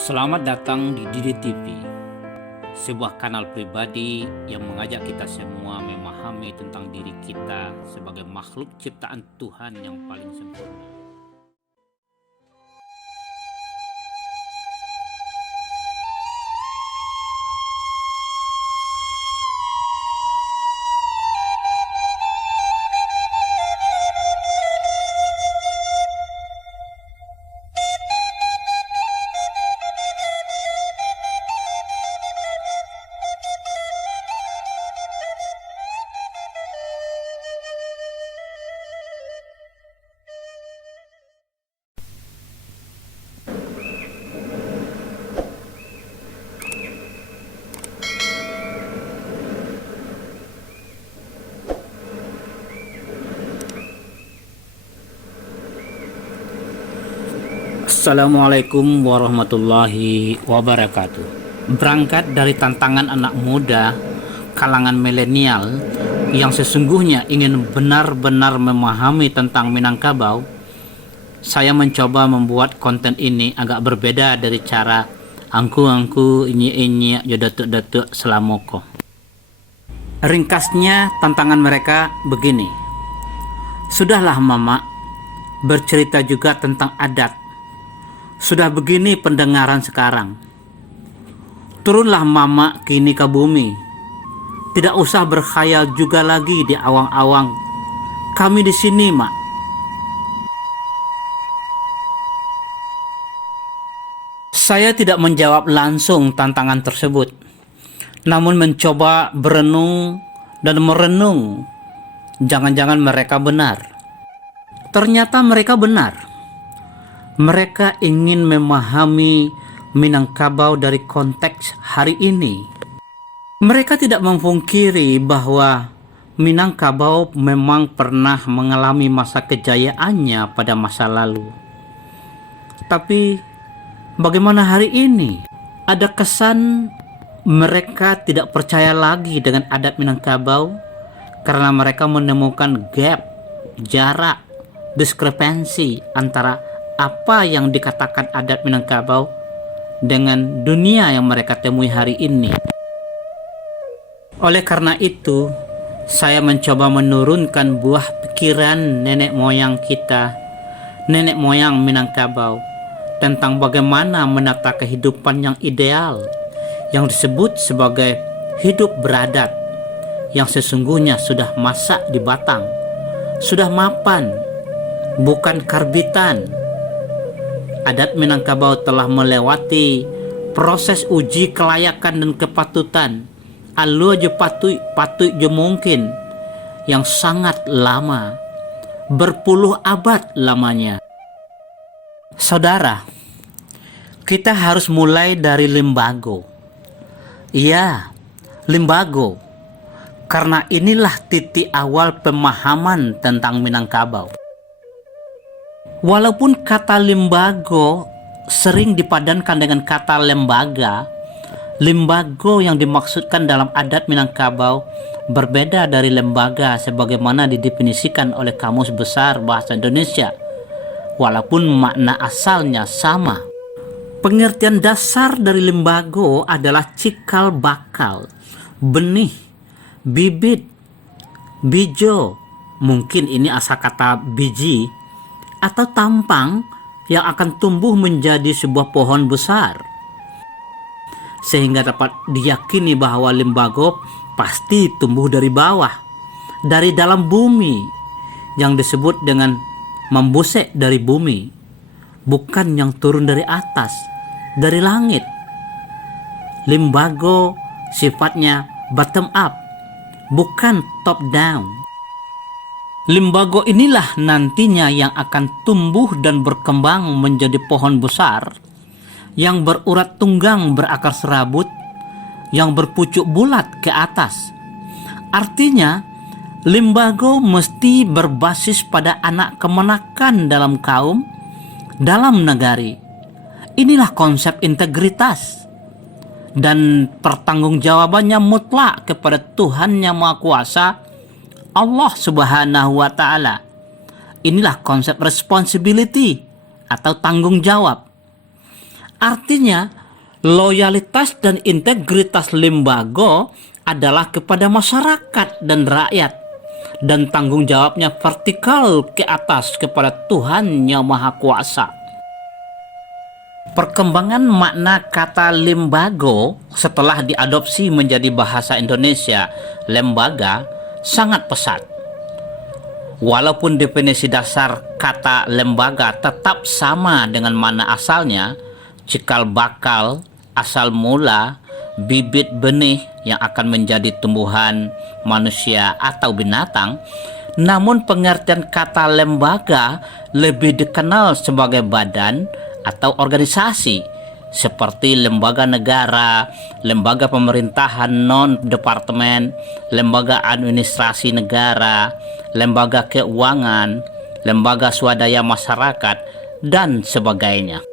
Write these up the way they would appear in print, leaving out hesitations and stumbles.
Selamat datang di Didi TV, sebuah kanal pribadi yang mengajak kita semua memahami tentang diri kita sebagai makhluk ciptaan Tuhan yang paling sempurna. Assalamualaikum warahmatullahi wabarakatuh. Berangkat dari tantangan anak muda kalangan milenial yang sesungguhnya ingin benar-benar memahami tentang Minangkabau, saya mencoba membuat konten ini agak berbeda dari cara angku-angku inyi-inyi jodatuk-datuk selamoko. Ringkasnya tantangan mereka begini. Sudahlah mama, bercerita juga tentang adat. Sudah begini pendengaran sekarang. Turunlah mama kini ke bumi. Tidak usah berkhayal juga lagi di awang-awang. Kami di sini, mak. Saya tidak menjawab langsung tantangan tersebut, namun mencoba berenung dan merenung. Jangan-jangan mereka benar. Ternyata mereka benar. Mereka ingin memahami Minangkabau dari konteks hari ini. Mereka tidak memungkiri bahwa Minangkabau memang pernah mengalami masa kejayaannya pada masa lalu. Tapi bagaimana hari ini? Ada kesan mereka tidak percaya lagi dengan adat Minangkabau karena mereka menemukan gap, jarak, diskrepansi antara apa yang dikatakan adat Minangkabau dengan dunia yang mereka temui hari ini. Oleh karena itu, saya mencoba menurunkan buah pikiran nenek moyang kita, nenek moyang Minangkabau, tentang bagaimana menata kehidupan yang ideal, yang disebut sebagai hidup beradat, yang sesungguhnya sudah masak di batang, sudah mapan, bukan karbitan. Adat Minangkabau telah melewati proses uji kelayakan dan kepatutan alu je patut je mungkin yang sangat lama, berpuluh abad lamanya. Saudara, kita harus mulai dari Limbago. Iya, Limbago, karena inilah titik awal pemahaman tentang Minangkabau. Walaupun kata limbago sering dipadankan dengan kata lembaga, limbago yang dimaksudkan dalam adat Minangkabau berbeda dari lembaga sebagaimana didefinisikan oleh Kamus Besar Bahasa Indonesia, walaupun makna asalnya sama. Pengertian dasar dari limbago adalah cikal bakal, benih, bibit, bijo, mungkin ini asal kata biji, atau tampang yang akan tumbuh menjadi sebuah pohon besar. Sehingga dapat diyakini bahwa limbago pasti tumbuh dari bawah, dari dalam bumi, yang disebut dengan membusek dari bumi, bukan yang turun dari atas, dari langit. Limbago sifatnya bottom up, bukan top down. Limbago inilah nantinya yang akan tumbuh dan berkembang menjadi pohon besar yang berurat tunggang berakar serabut yang berpucuk bulat ke atas. Artinya, limbago mesti berbasis pada anak kemenakan dalam kaum, dalam negari. Inilah konsep integritas dan pertanggungjawabannya mutlak kepada Tuhan Yang Maha Kuasa, Allah Subhanahu wa Ta'ala. Inilah konsep responsibility atau tanggung jawab. Artinya, loyalitas dan integritas lembaga adalah kepada masyarakat dan rakyat, dan tanggung jawabnya vertikal ke atas kepada Tuhan Yang Maha Kuasa. Perkembangan makna kata lembaga setelah diadopsi menjadi bahasa Indonesia, lembaga, sangat pesat. Walaupun definisi dasar kata lembaga tetap sama dengan makna asalnya, cikal bakal, asal mula, bibit benih yang akan menjadi tumbuhan, manusia atau binatang, namun pengertian kata lembaga lebih dikenal sebagai badan atau organisasi seperti lembaga negara, lembaga pemerintahan non-departemen, lembaga administrasi negara, lembaga keuangan, lembaga swadaya masyarakat, dan sebagainya.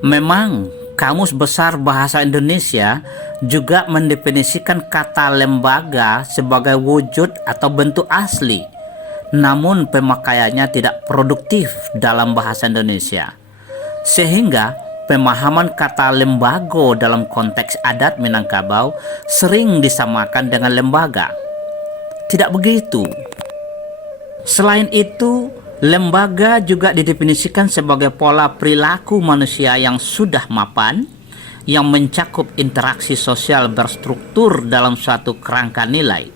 Memang, Kamus Besar Bahasa Indonesia juga mendefinisikan kata lembaga sebagai wujud atau bentuk asli, namun pemakaiannya tidak produktif dalam bahasa Indonesia. Sehingga pemahaman kata lembaga dalam konteks adat Minangkabau sering disamakan dengan lembaga. Tidak begitu. Selain itu, lembaga juga didefinisikan sebagai pola perilaku manusia yang sudah mapan, yang mencakup interaksi sosial berstruktur dalam suatu kerangka nilai.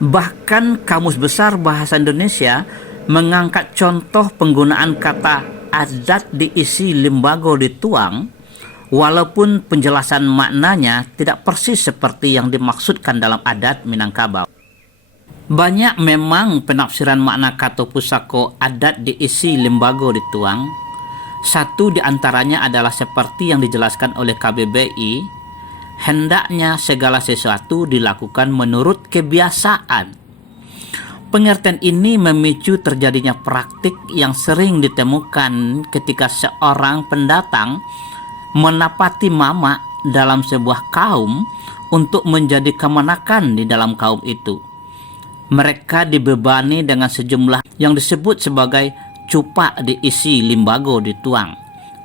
Bahkan Kamus Besar Bahasa Indonesia mengangkat contoh penggunaan kata adat diisi lembaga dituang, walaupun penjelasan maknanya tidak persis seperti yang dimaksudkan dalam adat Minangkabau. Banyak memang penafsiran makna kata pusako adat diisi lembaga dituang. Satu di antaranya adalah seperti yang dijelaskan oleh KBBI, hendaknya segala sesuatu dilakukan menurut kebiasaan. Pengertian ini memicu terjadinya praktik yang sering ditemukan ketika seorang pendatang menapati mama dalam sebuah kaum untuk menjadi kemenakan di dalam kaum itu. Mereka dibebani dengan sejumlah yang disebut sebagai cupak diisi lembaga dituang,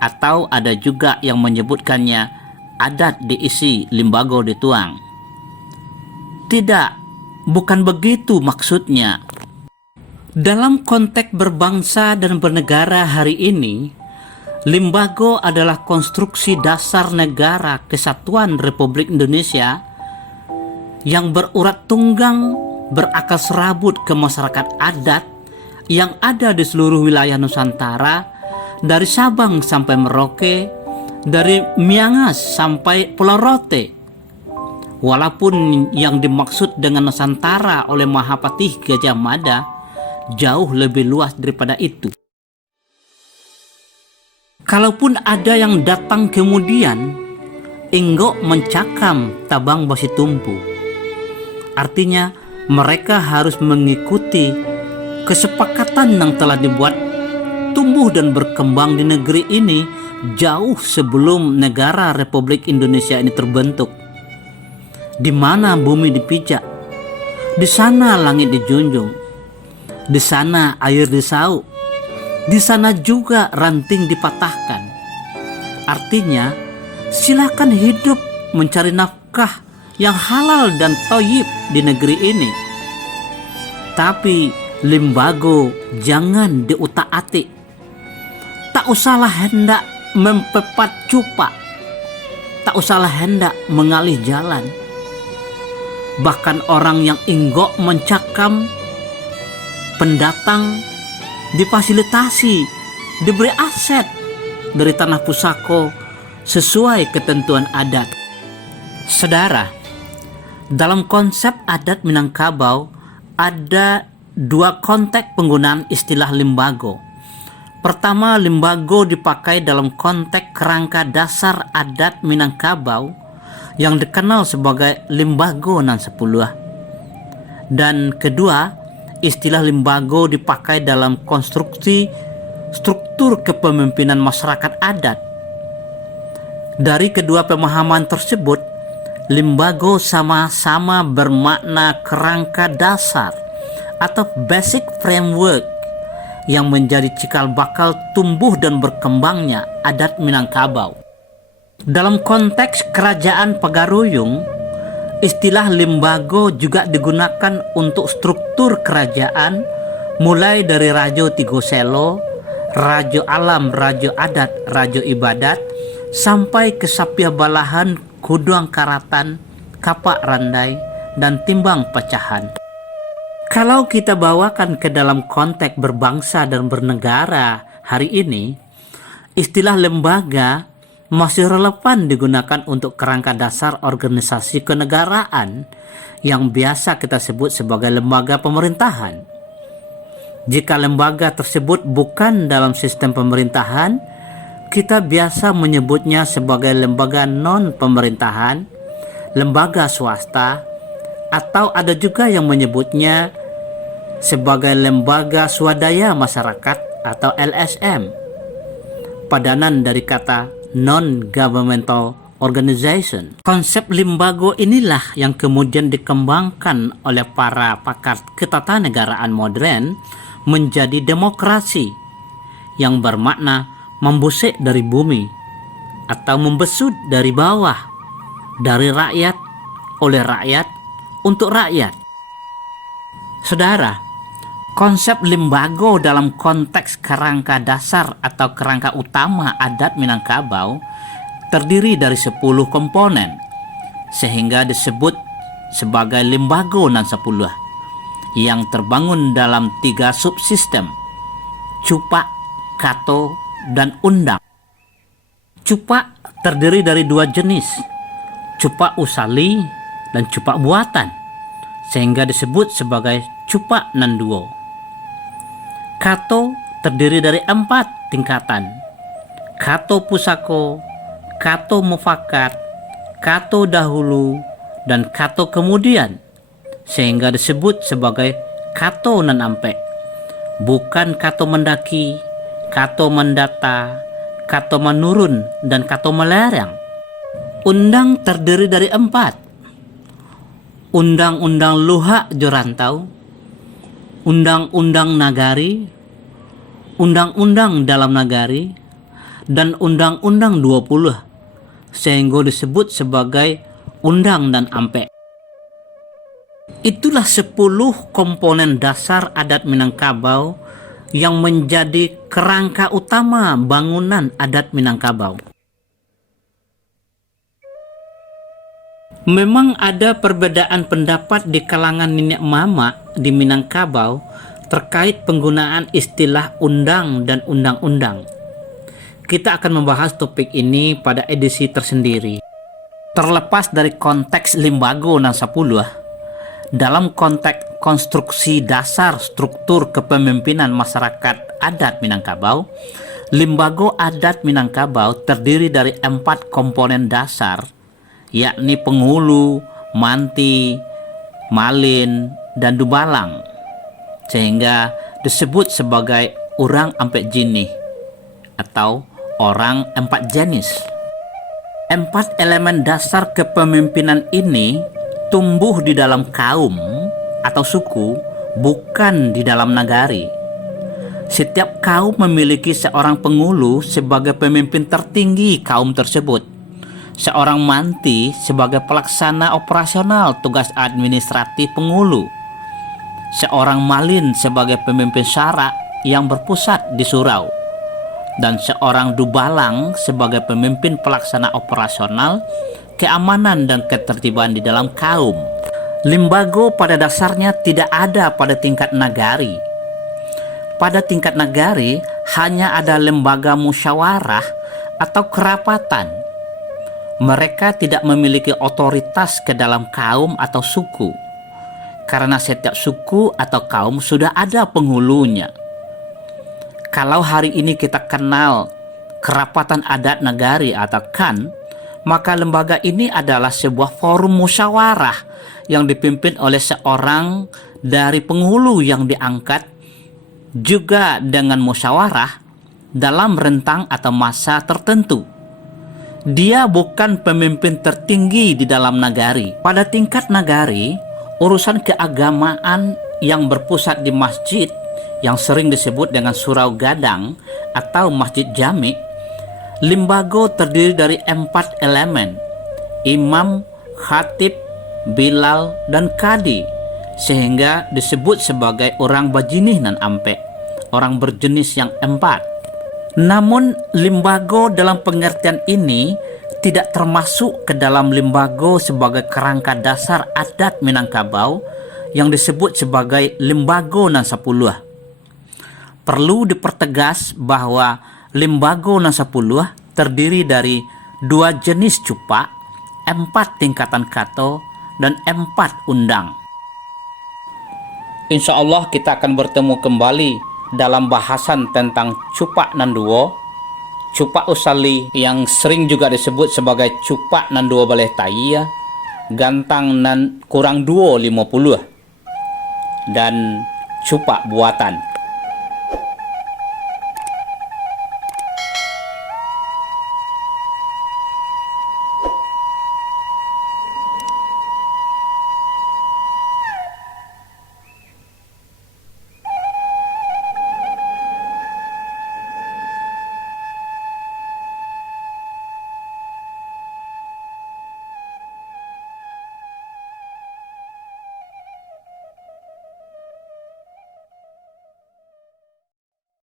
atau ada juga yang menyebutkannya adat diisi lembaga dituang. Tidak, bukan begitu maksudnya. Dalam konteks berbangsa dan bernegara hari ini, lembaga adalah konstruksi dasar negara kesatuan Republik Indonesia yang berurat tunggang, berakar serabut ke masyarakat adat yang ada di seluruh wilayah Nusantara, dari Sabang sampai Merauke, dari Miangas sampai Pulau Rote. Walaupun yang dimaksud dengan Nusantara oleh Mahapatih Gajah Mada jauh lebih luas daripada itu. Kalaupun ada yang datang kemudian, enggok mencakam tabang basi tumpu. Artinya mereka harus mengikuti kesepakatan yang telah dibuat tumbuh dan berkembang di negeri ini jauh sebelum negara Republik Indonesia ini terbentuk. Di mana bumi dipijak, di sana langit dijunjung, di sana air disauk, di sana juga ranting dipatahkan. Artinya, silakan hidup mencari nafkah yang halal dan thayyib di negeri ini. Tapi lembaga jangan diutak-atik. Tak usahlah hendak mempepat cupak, tak usahlah hendak mengalih jalan. Bahkan orang yang enggok mencakam pendatang difasilitasi, diberi aset dari tanah pusako sesuai ketentuan adat. Saudara, dalam konsep adat Minangkabau ada dua konteks penggunaan istilah lembaga. Pertama, lembaga dipakai dalam konteks kerangka dasar adat Minangkabau yang dikenal sebagai lembaga nan sepuluh. Dan kedua, istilah lembaga dipakai dalam konstruksi struktur kepemimpinan masyarakat adat. Dari kedua pemahaman tersebut, lembaga sama-sama bermakna kerangka dasar atau basic framework yang menjadi cikal bakal tumbuh dan berkembangnya adat Minangkabau. Dalam konteks kerajaan Pagaruyung, istilah lembaga juga digunakan untuk struktur kerajaan mulai dari Rajo Tigoselo, Rajo Alam, Rajo Adat, Rajo Ibadat, sampai ke Sapiah Balahan, Kuduang Karatan, Kapak Randai, dan Timbang Pecahan. Kalau kita bawakan ke dalam konteks berbangsa dan bernegara hari ini, istilah lembaga masih relevan digunakan untuk kerangka dasar organisasi kenegaraan yang biasa kita sebut sebagai lembaga pemerintahan. Jika lembaga tersebut bukan dalam sistem pemerintahan, kita biasa menyebutnya sebagai lembaga non-pemerintahan, lembaga swasta, atau ada juga yang menyebutnya sebagai lembaga swadaya masyarakat atau LSM. Padanan dari kata non-governmental organization. Konsep lembaga inilah yang kemudian dikembangkan oleh para pakar ketatanegaraan modern menjadi demokrasi yang bermakna membusik dari bumi atau membesut dari bawah, dari rakyat, oleh rakyat, untuk rakyat. Saudara, konsep lembaga dalam konteks kerangka dasar atau kerangka utama adat Minangkabau terdiri dari 10 komponen, sehingga disebut sebagai lembaga nan 10 yang terbangun dalam 3 subsistem: cupak, kato, dan undang. Cupak terdiri dari 2 jenis, cupak usali dan cupak buatan, sehingga disebut sebagai cupak nan duo. Kato terdiri dari 4 tingkatan: kato pusako, kato mufakat, kato dahulu, dan kato kemudian, sehingga disebut sebagai kato nan ampe. Bukan kato mendaki, kato mendata, kato menurun, dan kato melerang. Undang terdiri dari 4: Undang-undang Luhak Jorantau, Undang-undang Nagari, Undang-undang Dalam Nagari, dan Undang-undang 20, sehingga disebut sebagai Undang dan Ampe. Itulah 10 komponen dasar adat Minangkabau yang menjadi kerangka utama bangunan adat Minangkabau. Memang ada perbedaan pendapat di kalangan nenek mama di Minangkabau terkait penggunaan istilah undang dan undang-undang. Kita akan membahas topik ini pada edisi tersendiri. Terlepas dari konteks lembaga nan 10, dalam konteks konstruksi dasar struktur kepemimpinan masyarakat adat Minangkabau, lembaga adat Minangkabau terdiri dari 4 komponen dasar, yakni penghulu, manti, malin, dan dubalang, sehingga disebut sebagai orang ampe jinih atau orang 4 jenis. 4 elemen dasar kepemimpinan ini tumbuh di dalam kaum atau suku, bukan di dalam nagari. Setiap kaum memiliki seorang penghulu sebagai pemimpin tertinggi kaum tersebut, seorang manti sebagai pelaksana operasional tugas administratif penghulu, seorang malin sebagai pemimpin syarak yang berpusat di surau, dan seorang dubalang sebagai pemimpin pelaksana operasional, keamanan dan ketertiban di dalam kaum. Lembaga pada dasarnya tidak ada pada tingkat nagari. Pada tingkat nagari hanya ada lembaga musyawarah atau kerapatan. Mereka tidak memiliki otoritas ke dalam kaum atau suku, karena setiap suku atau kaum sudah ada penghulunya. Kalau hari ini kita kenal kerapatan adat nagari atau KAN, maka lembaga ini adalah sebuah forum musyawarah yang dipimpin oleh seorang dari penghulu yang diangkat juga dengan musyawarah dalam rentang atau masa tertentu. Dia bukan pemimpin tertinggi di dalam nagari. Pada tingkat nagari, urusan keagamaan yang berpusat di masjid yang sering disebut dengan surau gadang atau masjid jami, limbago terdiri dari 4 elemen: imam, khatib, bilal, dan kadi, sehingga disebut sebagai orang bajinih nan ampe, orang berjenis yang 4. Namun limbago dalam pengertian ini tidak termasuk ke dalam limbago sebagai kerangka dasar adat Minangkabau yang disebut sebagai limbago nan 10. Perlu dipertegas bahwa limbago nan 10 terdiri dari 2 jenis cupak, 4 tingkatan kato, dan 4 undang. Insya Allah kita akan bertemu kembali dalam bahasan tentang cupak nan duo, cupak usali yang sering juga disebut sebagai cupak nan duo baleh taya, gantang nan kurang duo 50, dan cupak buatan.